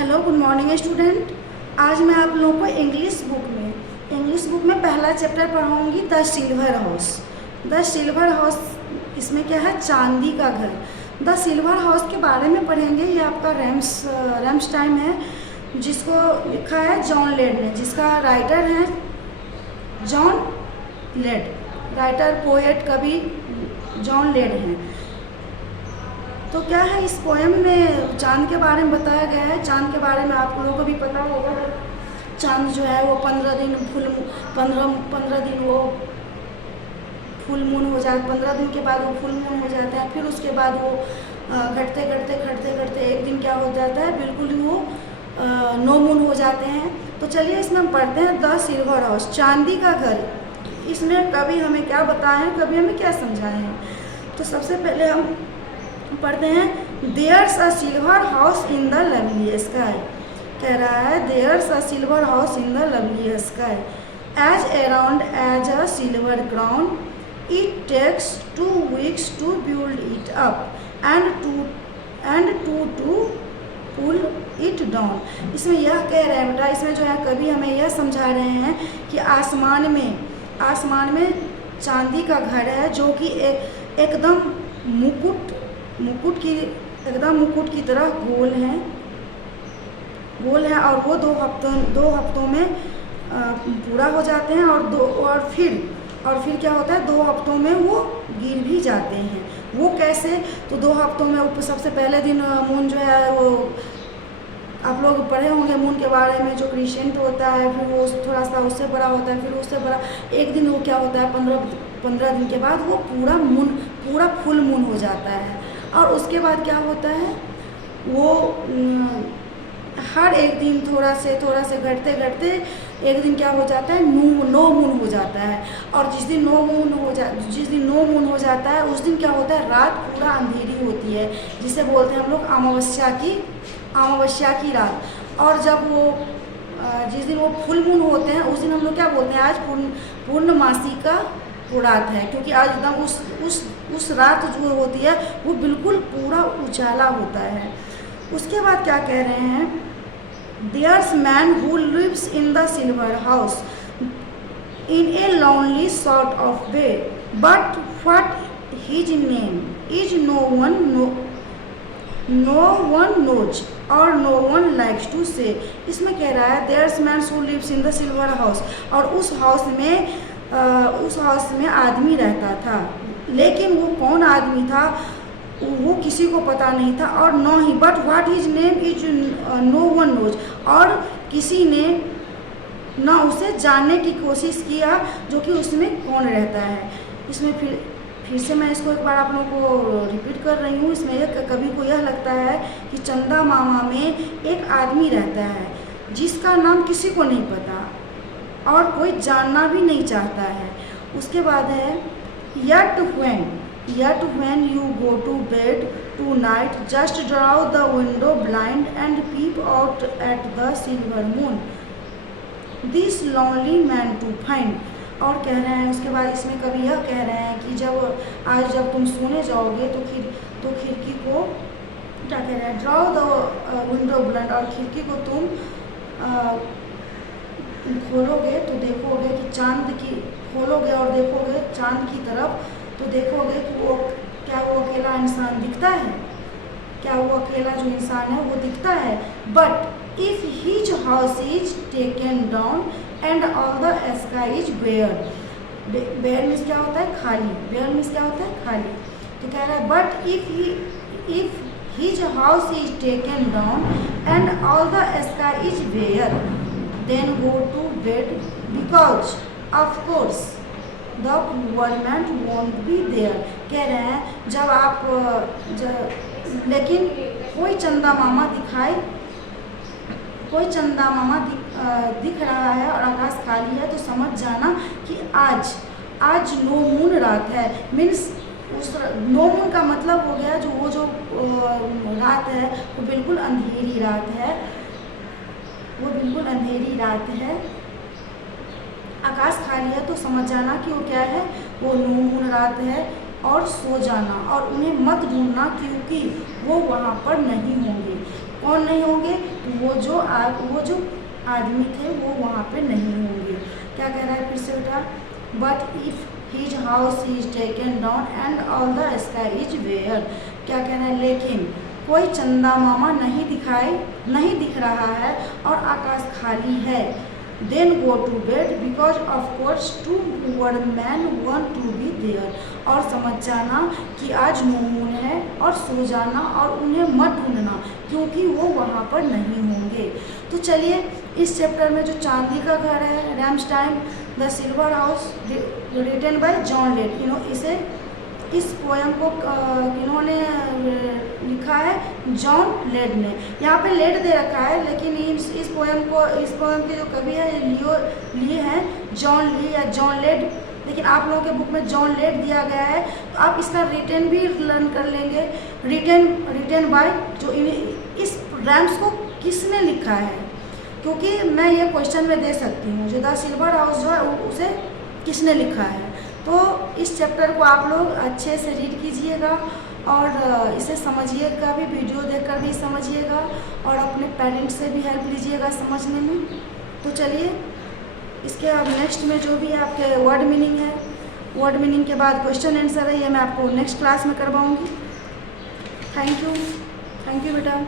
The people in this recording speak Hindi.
Hello, good morning student. आज मैं आप लोगों को इंग्लिश बुक में पहला चैप्टर पढ़ाऊंगी, the silver house. The silver house इसमें क्या है? चांदी का घर। द सिल्वर हाउस के बारे में पढ़ेंगे। ये आपका रैम्सटाइन है, जिसको लिखा है जॉन लेड ने, जिसका राइटर है जॉन लेड। राइटर, पोएट, कवि जॉन लेड हैं। तो क्या है, इस पोएम में चांद के बारे में बताया गया है। चांद के बारे में आप लोगों को भी पता होगा। चांद जो है वो 15 दिन वो फुल मून हो जाता है। 15 दिन के बाद वो फुल मून हो जाता है। फिर उसके बाद वो घटते एक दिन क्या हो जाता है, बिल्कुल ही वो नो मून हो जाते हैं। तो चलिए इसमें हम पढ़ते हैं द सिल्वर हाउस, चांदी का घर। इसमें कवि हमें क्या बताए हैं, कवि हमें क्या समझाए हैं। तो सबसे पहले हम पढ़ते हैं, there's a silver house in the lovely sky. कह रहा है, there's a silver house in the lovely sky, as around as a silver crown, it takes 2 weeks to build it up and to pull it down. इसमें यह कह रहे हैं बेटा, इसमें जो है कवि हमें यह समझा रहे हैं कि आसमान में चांदी का घर है, जो कि एकदम मुकुट की तरह गोल है। और वो दो हफ्तों में पूरा हो जाते हैं। और फिर क्या होता है, 2 हफ्तों में वो गिर भी जाते हैं। वो कैसे? तो 2 हफ्तों में सबसे पहले दिन मून जो है, वो आप लोग पढ़े होंगे मून के बारे में, जो क्रिसेंट होता है, फिर वो थोड़ा सा उससे बड़ा होता है, फिर उससे बड़ा एक दिन वो क्या होता है, 15 दिन के बाद वो पूरा फुल मून हो जाता है। और उसके बाद क्या होता है, वो हर एक दिन थोड़ा से घटते एक दिन क्या हो जाता है, नो मून हो जाता है। और जिस दिन नो मून हो जाता है, उस दिन क्या होता है, रात पूरा अंधेरी होती है, जिसे बोलते हैं हम लोग अमावस्या की रात। और जब वो जिस दिन वो फुल मून होते हैं, उस दिन हम लोग क्या बोलते हैं, आज पूर्णमासी का रात है, क्योंकि आज एकदम उस रात जो होती है वो बिल्कुल पूरा उजाला होता है। उसके बाद क्या कह रहे हैं, there's man who lives in the silver house in a lonely sort of way, but what his name is no one knows और no one likes to say. इसमें कह रहा है, there's man who lives in the silver house, और उस हाउस में आदमी रहता था, लेकिन वो कौन आदमी था वो किसी को पता नहीं था। और नो ही but what his name is no one knows, और किसी ने ना उसे जानने की कोशिश किया जो कि उसमें कौन रहता है। इसमें फिर से मैं इसको एक बार आप लोगों को रिपीट कर रही हूँ। इसमें कवि को यह लगता है कि चंदा मामा में एक आदमी रहता है, जिसका नाम किसी को नहीं पता और कोई जानना भी नहीं चाहता है। उसके बाद है, Yet when you go to bed tonight, just draw the window blind and peep out at the silver moon, this lonely man to find। और कह रहे हैं, उसके बाद इसमें कवि यह कह रहे हैं कि जब तुम सोने जाओगे तो खिड़की को क्या कह रहे हैं, ड्रॉ द विंडो ब्लाइंड, और खिड़की को तुम खोलोगे तो देखोगे कि खोलोगे और देखोगे चांद की तरफ, तो देखोगे कि क्या वो अकेला इंसान दिखता है, क्या वो अकेला जो इंसान है वो दिखता है। But if his house is taken down and all the sky is bare means क्या होता है, खाली। तो कह रहा है, but if his house is taken down and all the sky is bare, then go to bed, because of course the government won't be there. कह रहे हैं, लेकिन कोई चंदा मामा दिख रहा है और आकाश खाली है, तो समझ जाना कि आज नो मून रात है। मीन्स उस नो मून का मतलब हो गया जो रात है वो बिल्कुल अंधेरी रात है। आकाश खाली है तो समझ जाना कि वो क्या है, वो नो मून रात है। और सो जाना, और उन्हें मत ढूंढना, क्योंकि वो वहाँ पर नहीं होंगे। कौन नहीं होंगे? वो जो आदमी थे वो वहाँ पे नहीं होंगे। क्या कह रहा है फिर से बेटा, but if his house is taken down and all the sky is bare. क्या कह रहा है, लेकिन कोई चंदा मामा नहीं दिख रहा है और आकाश खाली है। Then go to bed because of course to poor man want to be there. और समझ जाना कि आज मून है और सो जाना और उन्हें मत ढूंढना क्योंकि वो वहाँ पर नहीं होंगे। तो चलिए इस चैप्टर में जो चांदी का घर है, रैम्सटाइन the silver house, written by John Lea, इस पोएम को किन्होंने लिखा है, जॉन लेड ने। यहाँ पे लेड दे रखा है लेकिन इस पोएम के जो कवि है लिए हैं जॉन ली या जॉन लेड, लेकिन आप लोगों के बुक में जॉन लेड दिया गया है तो आप इसका रिटन भी लर्न कर लेंगे। रिटन बाय, जो इस रैम्स को किसने लिखा है, क्योंकि मैं ये क्वेश्चन में दे सकती हूँ जो द सिल्वर हाउस जो है उसे किसने लिखा है। तो इस चैप्टर को आप लोग अच्छे से रीड कीजिएगा और इसे समझिएगा भी, वीडियो देखकर भी समझिएगा और अपने पेरेंट्स से भी हेल्प लीजिएगा समझने में। तो चलिए इसके अब नेक्स्ट में जो भी आपके वर्ड मीनिंग है, वर्ड मीनिंग के बाद क्वेश्चन आंसर है, ये मैं आपको नेक्स्ट क्लास में करवाऊँगी। थैंक यू बेटा।